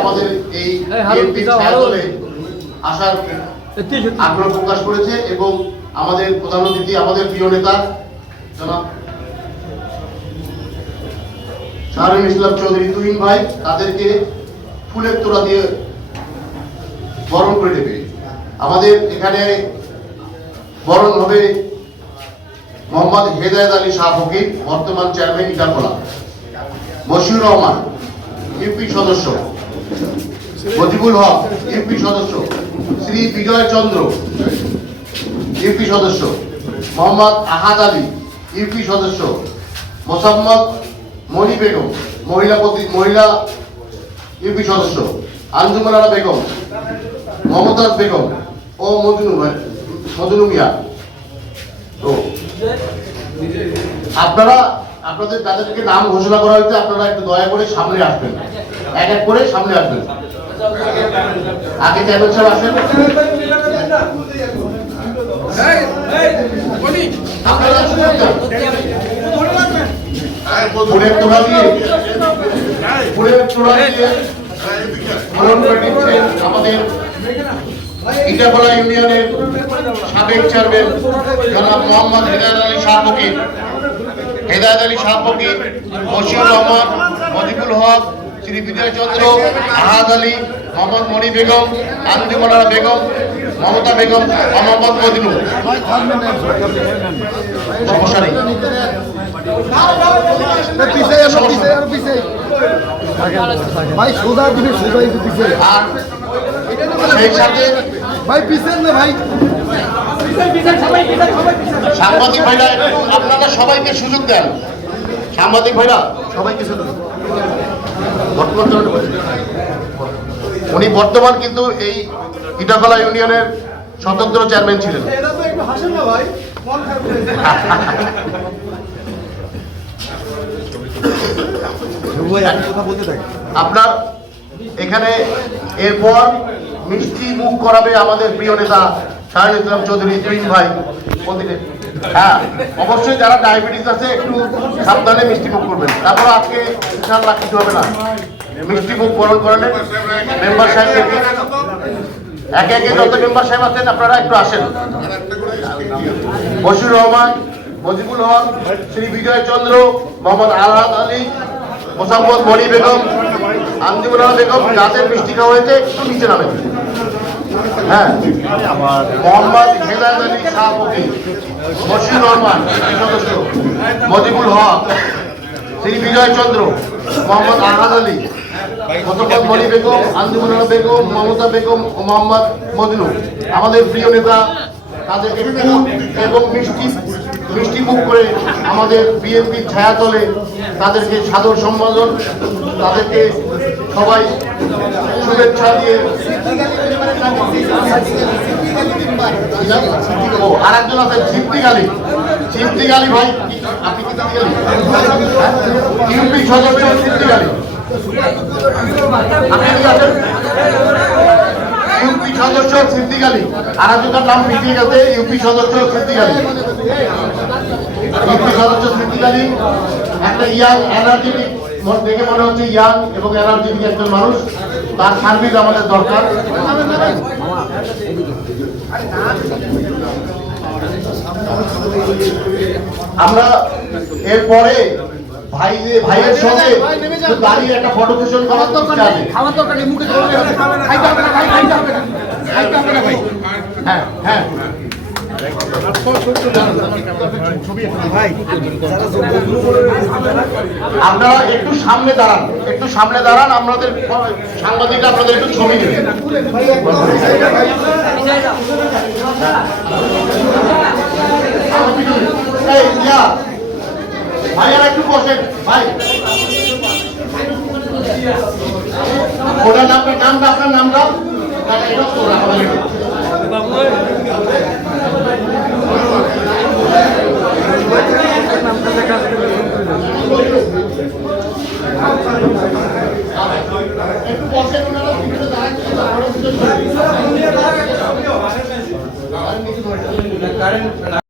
আমাদের এই বিএনপি ছায়াতলে আসার আগ্রহ প্রকাশ করেছে এবং আমাদের প্রধান অতিথি আমাদের প্রিয় নেতা জনাব শাহরুল ইসলাম চৌধুরী তুহিন ভাই তাদেরকে ফুলের তোড়া দিয়ে বরণ করে দেবে। আমাদের এখানে বরণ হবে মোহাম্মদ হেদায়েত আলী শাহ ফকির, বর্তমান চেয়ারম্যান ইটাখোলা, মশিউর রহমান ইউপি সদস্য, মজিবুল হক ইউপি সদস্য, শ্রী বিজয় চন্দ্র ইউপি সদস্য, মোহাম্মদ আহাদ আলী ইউপি সদস্য, মোসাম্মদ মনি বেগম মহিলা ইউপি সদস্য, আঞ্জুমান আরা বেগম, মমতাজ বেগম ও মজনু মিয়া। তো আপনারা আপনাদের তাদেরকে নাম ঘোষণা করা হয়েছে, আপনারা একটু দয়া করে সামনে আসবেন, এক এক করে সামনে আসবেন। আগে চেয়ারম্যান সাহেব আসেন। আপনারা ফুলের তোড়া দিয়ে আমাদের ইটাখোলা ইউনিয়নের সাবেক চেয়ারম্যান জনাব মোহাম্মদ হেদায়েত আলী শাহ ফকির, মশিউর রহমান, মজিবুল হক, শ্রী বিজয় চন্দ্র, আহাদ আলী, মোহাম্মদ মনি বেগম, আঞ্জুমান আরা বেগম, মমতা বেগম, মোহাম্মদ মজনু। সমস্যা নেই, ভাই সোজা দিবে সোজাই দিবে। আর সেই সাথে ভাই পিছেন না ভাই, সাংবাদিক ভাইরা আপনারা সবাইকে সুযোগ দেন, সাংবাদিক ভাইরা সবাইকে সুযোগ। উনি বর্তমান কিন্তু এই ইটাখোলা ইউনিয়নের স্বতন্ত্র চেয়ারম্যান ছিলেন। আপনার এখানে এরপর মিষ্টি মুখ করাবে আমাদের প্রিয় নেতা শাহরুল ইসলাম চৌধুরী তুহিন ভাই। হ্যাঁ, অবশ্যই যারা ডায়াবেটিস আছে একটু সাবধানে মিষ্টি মুখ করবেন। তারপর আজকে ইনশাআল্লাহ কিছু হবে না, মিষ্টি মুখ বরণ করালেন মেম্বার সাহেবদেরকে। একে একে যত মেম্বার সাহেব আছেন আপনারা একটু আসেন। মশিউর রহমান, মজিবুল হক, শ্রী বিজয় চন্দ্র, মোহাম্মদ আহাদ আলী, মোসাম্মদ মনি বেগম, আঞ্জুমান আরা বেগম, যাদের মিষ্টি খাওয়া হয়েছে একটু নিচে নামেন। হ্যাঁ, মোহাম্মদ হেদায়েত আলী শাহ ফকির, মশিউর রহমান সদস্য, মজিবুল হক, শ্রী বিজয় চন্দ্র, মোহাম্মদ আহাদ আলী, মোসাম্মদ মনি বেগম, আঞ্জুমান আরা বেগম, মমতা বেগম ও মোহাম্মদ মজনু। আমাদের প্রিয় নেতা তাদেরকে ফুল এবং মিষ্টি মুখ করে আমাদের বিএনপির ছায়াতলে তাদেরকে সাদর সম্বোধন, তাদেরকে সবাই শুভেচ্ছা দিয়ে। ও আর একজন আছেন সিদ্দিক আলী ভাই, আপনি কি ইউপি সদস্য সিদ্দিক আলী, আপনি কি আছেন? ইউপি সদস্য সিদ্দিক আলী, আর একজনের নাম পিছিয়ে গেছে, ইউপি সদস্য সিদ্দিক আলী। ইউপি সদস্য সিদ্দিক আলী একটা ইয়াং এনার্জেটিক, দেখে মনে হচ্ছে ইয়াং এবং এনার্জেটিক একজন মানুষ, তার সার্ভিস আমাদের দরকার। আমরা এরপরে ভাইয়ের সঙ্গে দাঁড়িয়ে একটা ফটো সেশন করার দরকার আছে। হ্যাঁ হ্যাঁ, আপনারা একটু সামনে দাঁড়ান, আপনাদের সাংবাদিকরা আপনাদের একটু ছবি নেবেন। ভাইয়ারা একটু বসেন ভাই, ওটার নামটা আপনার নামটা এটা